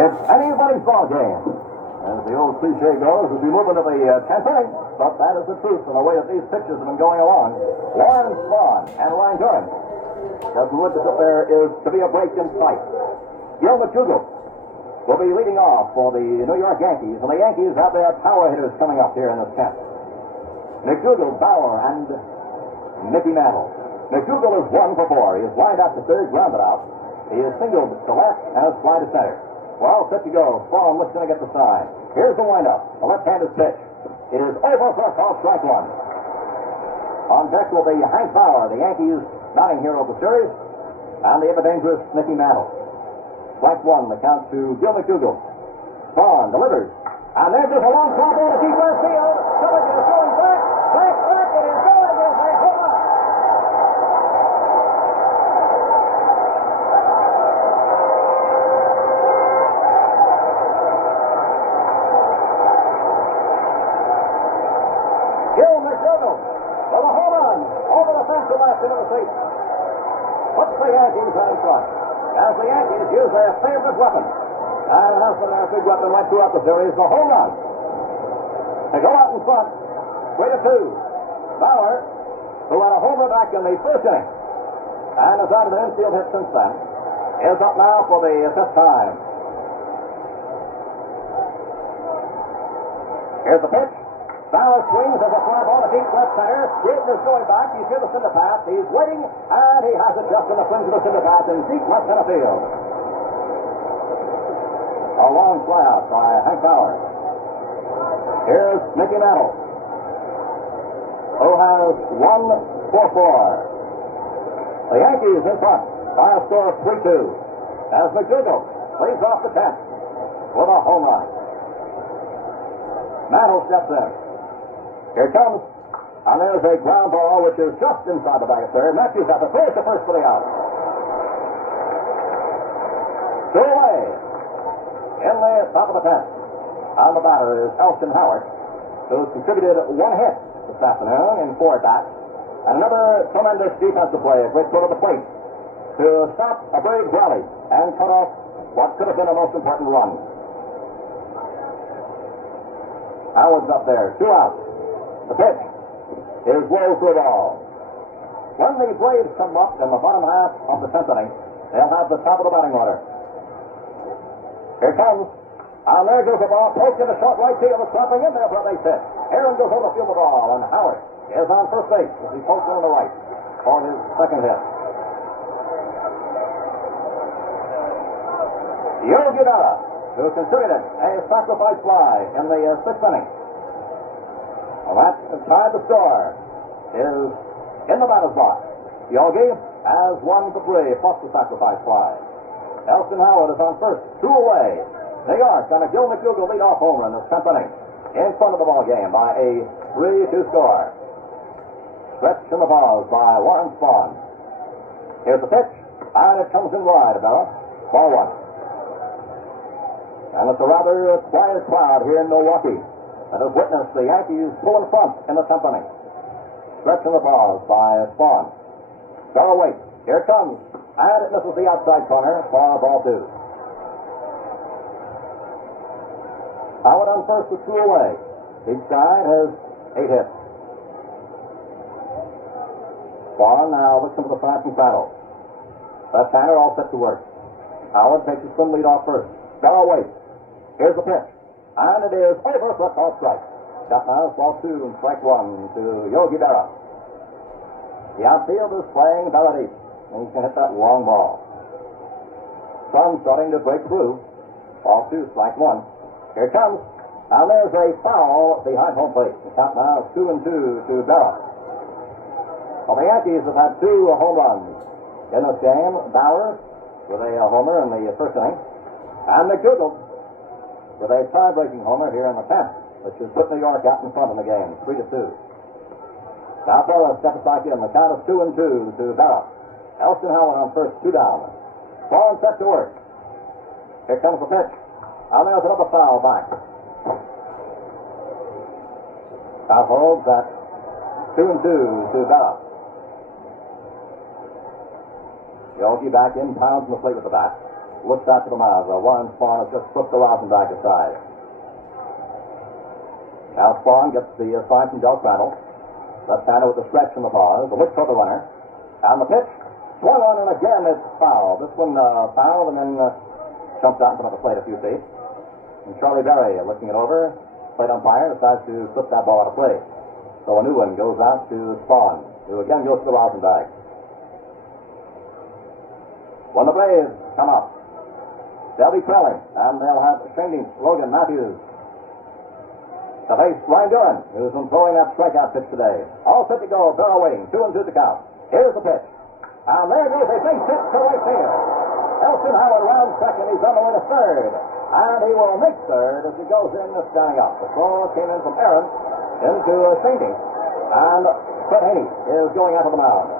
It's anybody's ball game. As the old cliche goes, as we move into the 10th inning, but that is the truth in the way that these pitches have been going along. Warren Spahn and Ryan Durham. Doesn't look as if there is to be a break in sight. Gil McDougall will be leading off for the New York Yankees, and the Yankees have their power hitters coming up here in this 10th. McDougall, Bauer, and Mickey Mantle. McDougall is 1 for 4. He is lined up to third, grounded out. He is singled to left and has fly to center. Well, set to go. Spahn looks going to get the sign. Here's the windup. A left-handed pitch. It is over for a call, strike 1. On deck will be Hank Bauer, the Yankees' batting hero of the series, and the ever-dangerous Mickey Mantle. Strike 1, the count to Gil McDougall. Spahn delivers. And there's just a long fly ball to deep left field. Sullivan is going back. Back, it is going again. Home run. Gil McDougall with a home run over the fence to left into the seat. Puts the Yankees out in front as the Yankees use their favorite weapon. And that's been their big weapon right throughout the series, the home run. They go out in front, 3-2. Bauer, who had a homer back in the first inning, and has added an infield hit since then, is up now for the 5th time. Here's the pitch. Bauer swings as a fly ball to deep left center. Newton is going back. He's here to center path. He's waiting, and he has it just in the fringe of the center path in deep left center field. A long fly out by Hank Bauer. Here's Mickey Mantle, who has 1 for 4. The Yankees in front by a score of 3-2. As McDougall leads off the 10th with a home run. Mantle steps in. Here it comes. And there's a ground ball which is just inside the bag of third. Matthews at the first for the out. 2 away. In the top of the 10th. On the batter is Elston Howard, who's contributed 1 hit this afternoon in 4 at-bats. And another tremendous defensive play, a great throw to the plate, to stop a big rally and cut off what could have been a most important run. Howard's up there, 2 outs. The pitch is low for a ball. When the Braves come up in the bottom half of the 10th inning, they'll have the top of the batting order. Here comes. And there goes the ball. Poked into short right field. It's dropping in there for a base hit. Aaron goes over to field the ball. And Howard is on first base as he pokes on the right for his second hit. Yogi Berra, who contributed a sacrifice fly in the 6th inning. Well, that tied the score, is in the batter's box. Yogi has 1 for 3 plus the sacrifice fly. Elston Howard is on first, 2 away. New York on a Gil McDougall leadoff homer in the 10th inning, in front of the ball game by a 3-2 score. Stretch in the pause by Warren Spahn. Here's the pitch, and it comes in wide, Berra. Ball 1. And it's a rather quiet crowd here in Milwaukee that has witnessed the Yankees pull in front in the 10th inning. Stretch in the pause by Spahn. Berra waits. Here it comes. And it misses the outside corner for ball 2. Howard on first with 2 away. Each side has 8 hits. Spahn now looks into the flat and saddle. Left-hander all set to work. Howard takes a swim lead off first. Berra waits. Here's the pitch. And it is over for a call strike. Shot now, ball 2 and strike 1 to Yogi Berra. The outfield is playing Berra deep. And he's going to hit that long ball. Sun starting to break through. Ball 2, strike 1. Here it comes. And there's a foul behind home plate. The count now is 2-2 to Berra. Well, the Yankees have had 2 home runs in this game. Bauer with a homer in the first inning. And McDougall with a tie-breaking homer here in the 10th, which has put New York out in front in the game, 3-2. Now Berra steps back in. The count is 2-2 to Berra. Elston Howard on first, 2 down. Spahn set to work. Here comes the pitch. And there's another foul back. Foul holds at 2-2 to Berra. Yogi back in, pounds on the plate with the bat. looks out to the mound. Warren Spahn has just put the Rosenbach aside. Now Spahn gets the sign from Del Crandall. Left-hander with the stretch in the pause. The look for the runner. And the pitch. Swung on, and again it's foul. This one fouled and then jumped out in front of the plate a few feet. And Charlie Berry, looking it over, plate umpire, decides to flip that ball out of play. So a new one goes out to Spahn, who again goes to the Rosenbach. When the Braves come up, they'll be trailing, and they'll have Shane Logan Matthews to face Ryan Duran, who's been throwing that strikeout pitch today. All set to go, Barrow waiting, 2-2 the count. Here's the pitch. And there goes a base hit to right field. Elston Howard round second, he's on the way to third. And he will make third as he goes in standing up. The throw came in from Aaron into Shane, and Fred Haney is going out of the mound.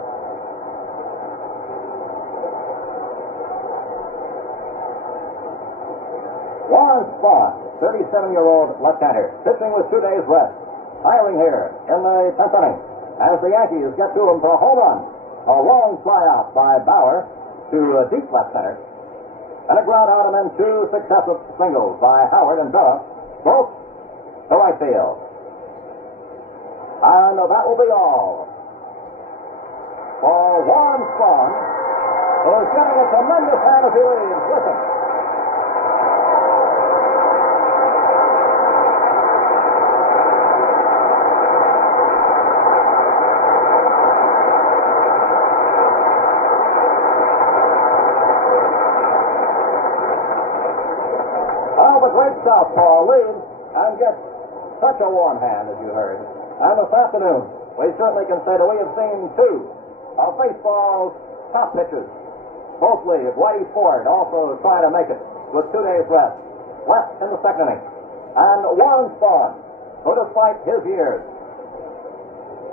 Warren Spahn, 37-year-old left-hander, pitching with 2 days rest. Hiring here in the 10th inning as the Yankees get to him for a home run. A long fly out by Bauer to deep left center. And a ground out, and then 2 successive singles by Howard and Bella, both to right field. And that will be all for Warren Spahn, who is getting a tremendous hand as he leaves. Listen. Great southpaw leads and gets such a warm hand, as you heard. And this afternoon, we certainly can say that we have seen 2 of baseball's top pitchers. Both leave. Whitey Ford also trying to make it with 2 days rest. Left in the second inning. And Warren Spahn, who despite his years,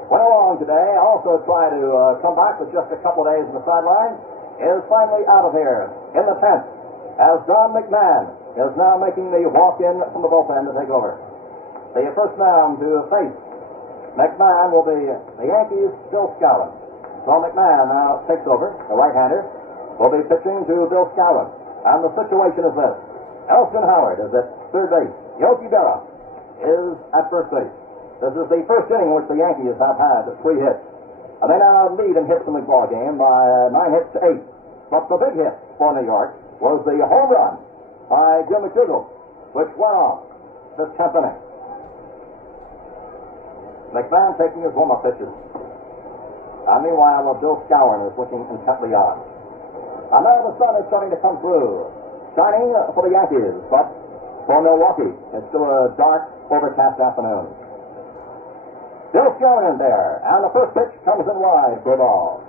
went along today, also tried to come back with just a couple of days on the sideline, is finally out of here in the 10th as Don McMahon is now making the walk-in from the bullpen to take over. The first man to face McMahon will be the Yankees' Bill Skowron. So McMahon now takes over. The right-hander will be pitching to Bill Skowron. And the situation is this. Elston Howard is at third base. Yogi Berra is at first base. This is the first inning in which the Yankees have had 3 hits. And they now lead in hits in the ball game by 9 hits to 8. But the big hit for New York was the home run by Jim McDougall, which went off this 10th inning. McMahon taking his warm-up pitches. And meanwhile, Bill Skowron is looking intently on. And now the sun is starting to come through, shining for the Yankees, but for Milwaukee, it's still a dark, overcast afternoon. Bill Skowron in there, and the first pitch comes in wide for a ball.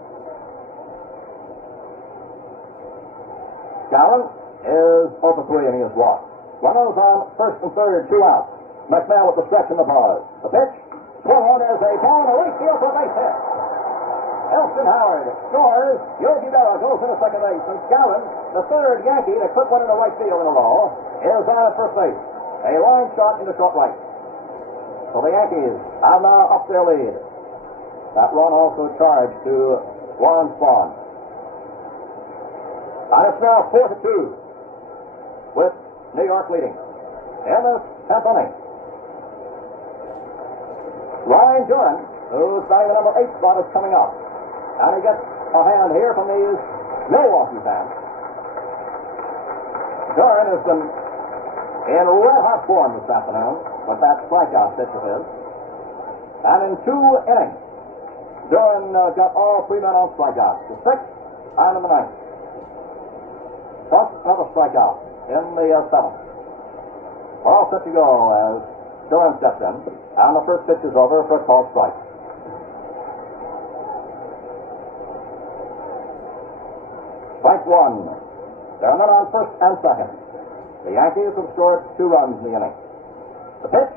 Skowron is 0 for 3 and he is walked. Runners on first and third, 2 outs. McMahon with the stretch in the pause. The pitch, swung on as a ball in the right field for a base hit. Elston Howard scores. Yogi Berra goes into second base, and Skowron, the third Yankee to clip one in the right field in a row, is on at first base. A line shot into short right. So the Yankees have now up their lead. That run also charged to Warren Spahn. And it's now 4-2. With New York leading in the 10th inning. Ryan Duran, who's batting the number 8 spot, is coming up. And he gets a hand here from these Milwaukee fans. Duran has been in red-hot form this afternoon with that strikeout pitch of his. And in 2 innings, Duran got all 3 men on strikeouts. The 6th and in the 9th. Plus another strikeout in the 7th. We're all set to go as Duran steps in, and the first pitch is over for a called strike. Strike 1. There are men on first and second. The Yankees have scored 2 runs in the inning. The pitch,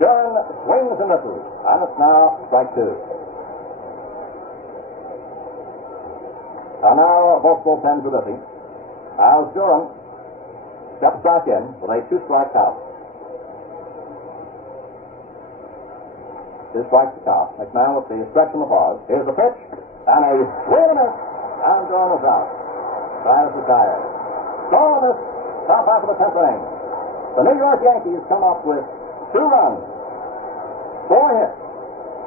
Duran swings and misses, and it's now strike 2. And now both bullpens are busy as Duran steps back in with a 2-strike count. 2 strikes to count. McMahon with the stretch in the pause. Here's the pitch, and a swing and a miss, and Duran is out. Trying to retire. So in this top half of the 10th inning, the New York Yankees come up with 2 runs, 4 hits.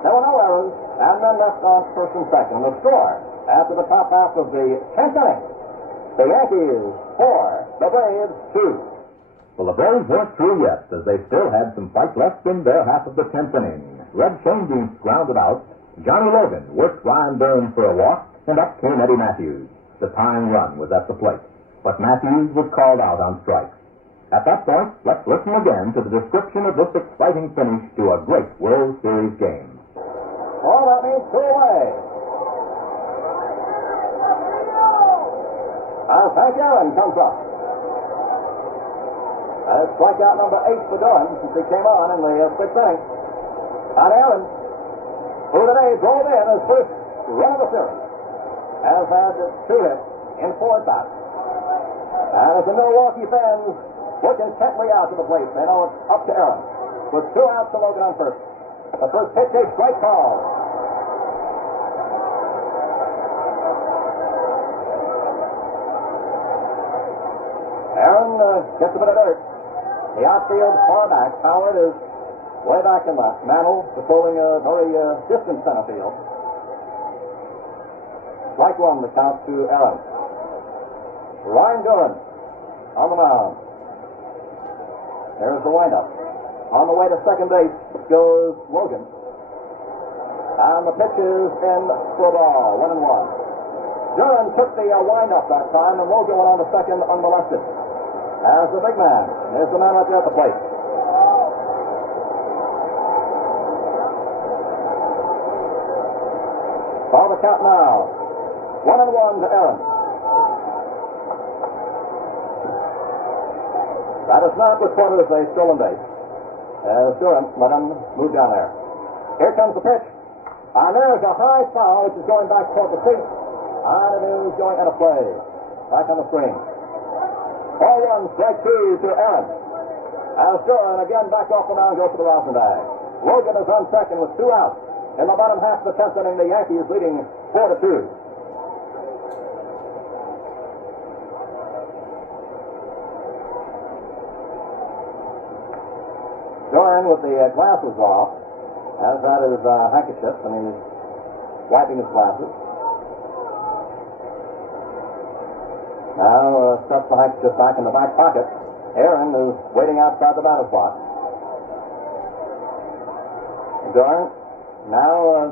There were no errors, and men left on first and second. The score after the top half of the 10th inning, the Yankees 4, the Braves 2. Well, the Braves weren't through yet, as they still had some fight left in their half of the 10th inning. Red Shane being grounded out, Johnny Logan worked Ryan Burns for a walk, and up came Eddie Matthews. The tying run was at the plate, but Matthews was called out on strikes. At that point, let's listen again to the description of this exciting finish to a great World Series game. Oh, that means 2 away. As Hank Aaron comes up. That's strikeout number 8 for Doran since he came on in the 6th inning. And Aaron, who today drove in his first run of the series, has had 2 hits in 4 at-bats. And as the Milwaukee fans look intently out to the plate, they know it's up to Aaron. With 2 outs to Logan on first. The first pitch, a strike call. Aaron gets a bit of dirt. The outfield far back. Howard is way back in left. Mantle patrolling a very distant center field. Strike 1, the count to Aaron. Ryan Doran on the mound. There's the windup. On the way to second base goes Logan. And the pitch is in for a ball, 1-1. Duran took the windup that time, and Logan went on to second unmolested. As the big man, there's the man right there at the plate. Call the count now. 1-1 to Aaron. That is not reported as a stolen base, as Duran let him move down there. Here comes the pitch. And there's a high foul, which is going back toward the seat. And it is going out of play. Back on the screen. 4-1, strike 2 to Aaron. As Duran again back off the mound, goes to the rosin bag. Logan is on second with 2 outs. In the bottom half of the 10th inning, the Yankees leading 4-2. Duran with the glasses off, has had his handkerchief, and he's wiping his glasses. Now stuffs the handkerchief back in the back pocket. Aaron is waiting outside the batter's box. Duran now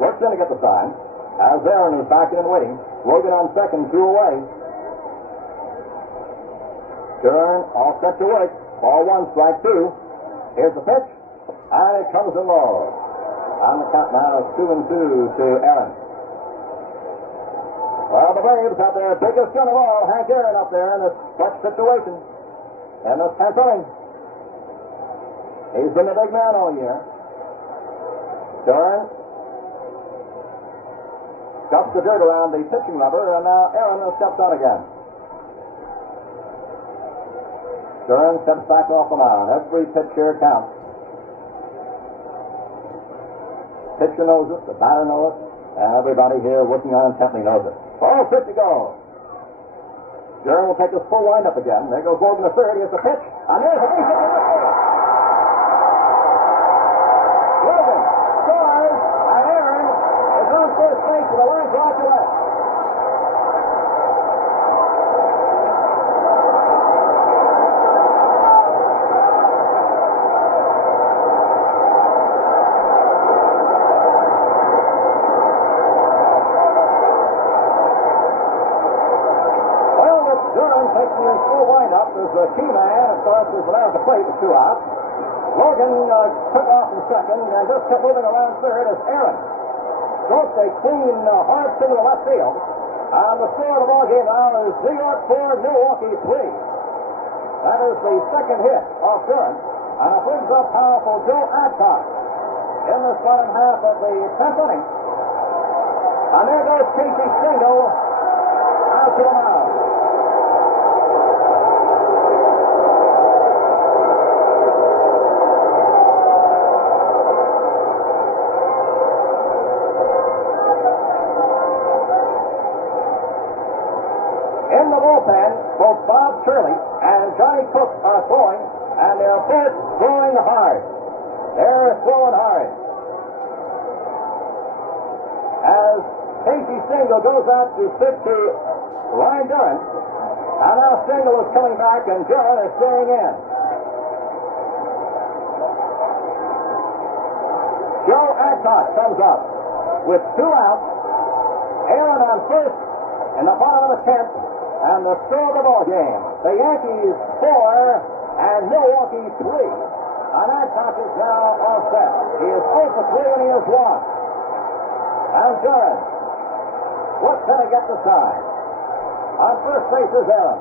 works in to get the sign. As Aaron is back in and waiting. Logan on second, 2 away. Duran all set to work. Ball 1, strike 2. Here's the pitch, and it comes in low. On the count now, 2-2 to Aaron. Well, the Braves have their biggest gun of all, Hank Aaron, up there in this clutch situation. In this 10th inning. He's been the big man all year. Duran scuffs the dirt around the pitching rubber, and now Aaron steps out again. Duran steps back off the mound. Every pitch here counts. Pitcher knows it, the batter knows it, and everybody here working on intently knows it. Ball 50 goes. Duran will take his full windup again. There goes Logan to third. Here's the pitch, and there's a base hit to left field. Logan scores, and Aaron is on first base with a line drive to left. Taking his full windup as the key man, of course, was without the plate with 2 outs. Logan took off in second and just kept moving around third as Aaron stroked a clean hard to the left field. And the score of the ball game now is New York 4, Milwaukee 3. That is the second hit of Duran, and it brings up powerful Joe Adcock in the bottom half of the 10th inning. And there goes Casey Stengel out to the mound. In the bullpen, both Bob Johnny Cook are throwing, and they're both throwing hard. They're throwing hard. As Casey Stengel goes out to pitch to Ryan Duran, and now Stengel is coming back, and Duran is staring in. Joe Adcock comes up with 2 outs. Aaron on first in the bottom of the 10th, and the throw of the ball game. The Yankees 4 and Milwaukee 3. And Adcock is now all set. He is 0 for 3 and he has walked. And Duran, what's going to get the sign? On first base is Aaron.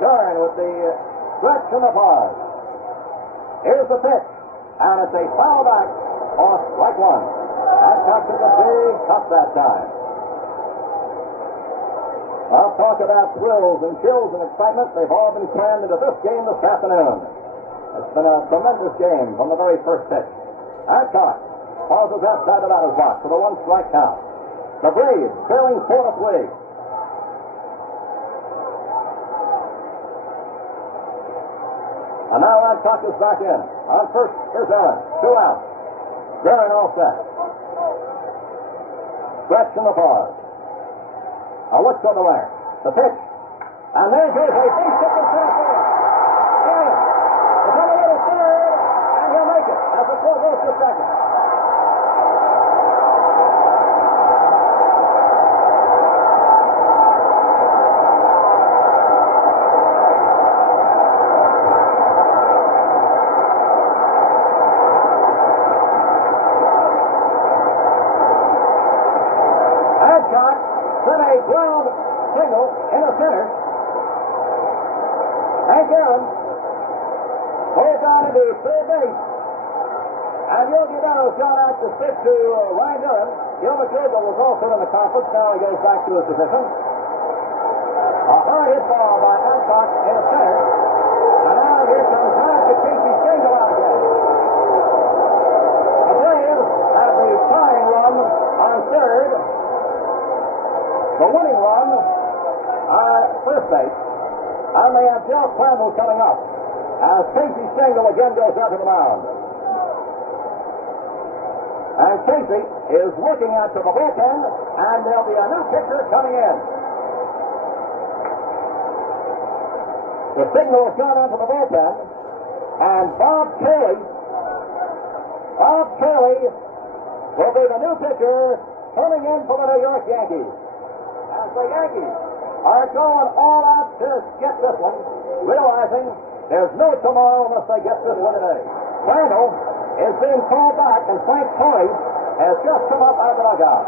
Duran with the stretch and the pause. Here's the pitch, and it's a foul back for strike 1. Adcock took a big cut that time. I'll talk about thrills and chills and excitement. They've all been crammed into this game this afternoon. It's been a tremendous game from the very first pitch. Adcock pauses outside the batter's box for the 1-strike count. The Braves trailing 4-3. And now Adcock is back in. On first is Aaron. 2 outs. Duran all set. Stretch in the pause. A look to the left. The pitch. And there goes a base hit to center field. Aaron is on the way to third, and he'll make it as the throw goes to second. Adcock sent a ground single in the center. Hank Aaron goes down to the third base. And Yogi Berra's gone out to pitch to Ryan Duran. Gil McDougall was also in the conference. Now he goes back to his position. A hard hit ball by Adcock in the center. And now here comes Casey Stengel out again. The Braves have the tying run on third. The winning run on first base. And they have Joe Crandall coming up as Casey Stengel again goes out to the mound. And Casey is looking out to the bullpen, and there'll be a new pitcher coming in. The signal has gone out to the bullpen, and Bob Cayley will be the new pitcher coming in for the New York Yankees. As the Yankees are going all out to get this one, realizing there's no tomorrow unless they get this one today. Crandall is being called back, and Frank Torrey has just come up out of the dugout.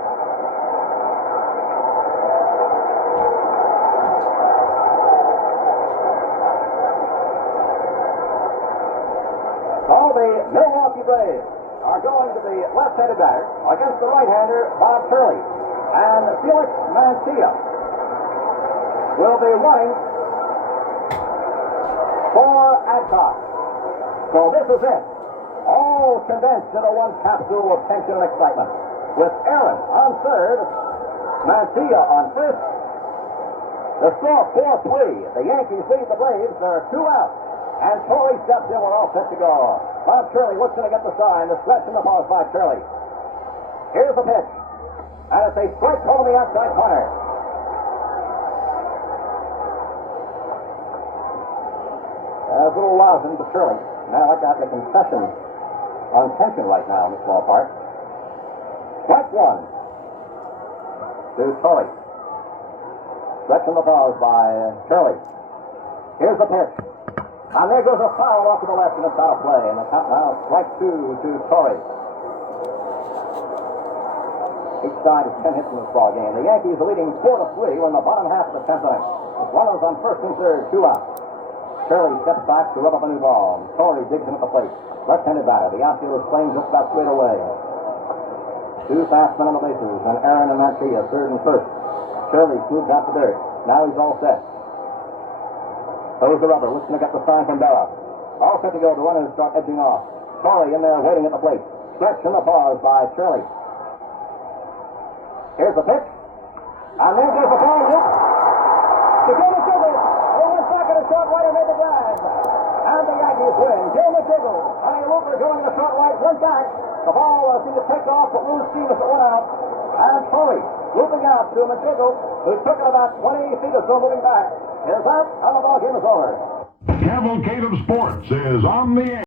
So the Milwaukee Braves are going to the left-handed batter against the right-hander, Bob Turley. And Felix Mancia will be running for Adcock. So this is it. All condensed into one capsule of tension and excitement. With Aaron on third, Mancia on first. The score 4-3. The Yankees lead the Braves. There are 2 outs. And Torrey steps in. We're all set to go. Bob Turley looks to get the sign. The stretch in the pause by Turley. Here's the pitch. And it's a strike throw to the outside corner. That's a little lousy to Turley. Now I'd like to have the concession on tension right now in this ballpark. Strike 1 to Torrey. Stretch in the pause by Turley. Here's the pitch. And there goes a foul off to the left, and it's out of play. And the count now, strike 2 to Torrey. Each side is 10 hits in this ball game. The Yankees are leading 4-3. We're in the bottom half of the 10th inning. With runners on first and third, 2 outs. Turley steps back to rub up a new ball. Torrey digs him at the plate. Left-handed batter. The outfielder's playing just about straight away. 2 fast men on the bases, and Aaron and Mancia, third and first. Turley smooths out the dirt. Now he's all set. Throws the rubber, looking to get the sign from Berra. All set to go. The runners start edging off. Torrey in there waiting at the plate. Stretch in the pause by Turley. Here's the pitch. And there goes the ball. To go to Gilbert. Oh, 1 second and short right and made the drive. And the Yankees win. Joe McDougall, Honey Looper going to the short right, went back. The ball seemed to take off, but Lou Stevens it went out. And Torrey looping out to McDougall, who took it about 20 feet or so moving back. Is out, and the ball game is over. Cavalcade of Sports is on the air.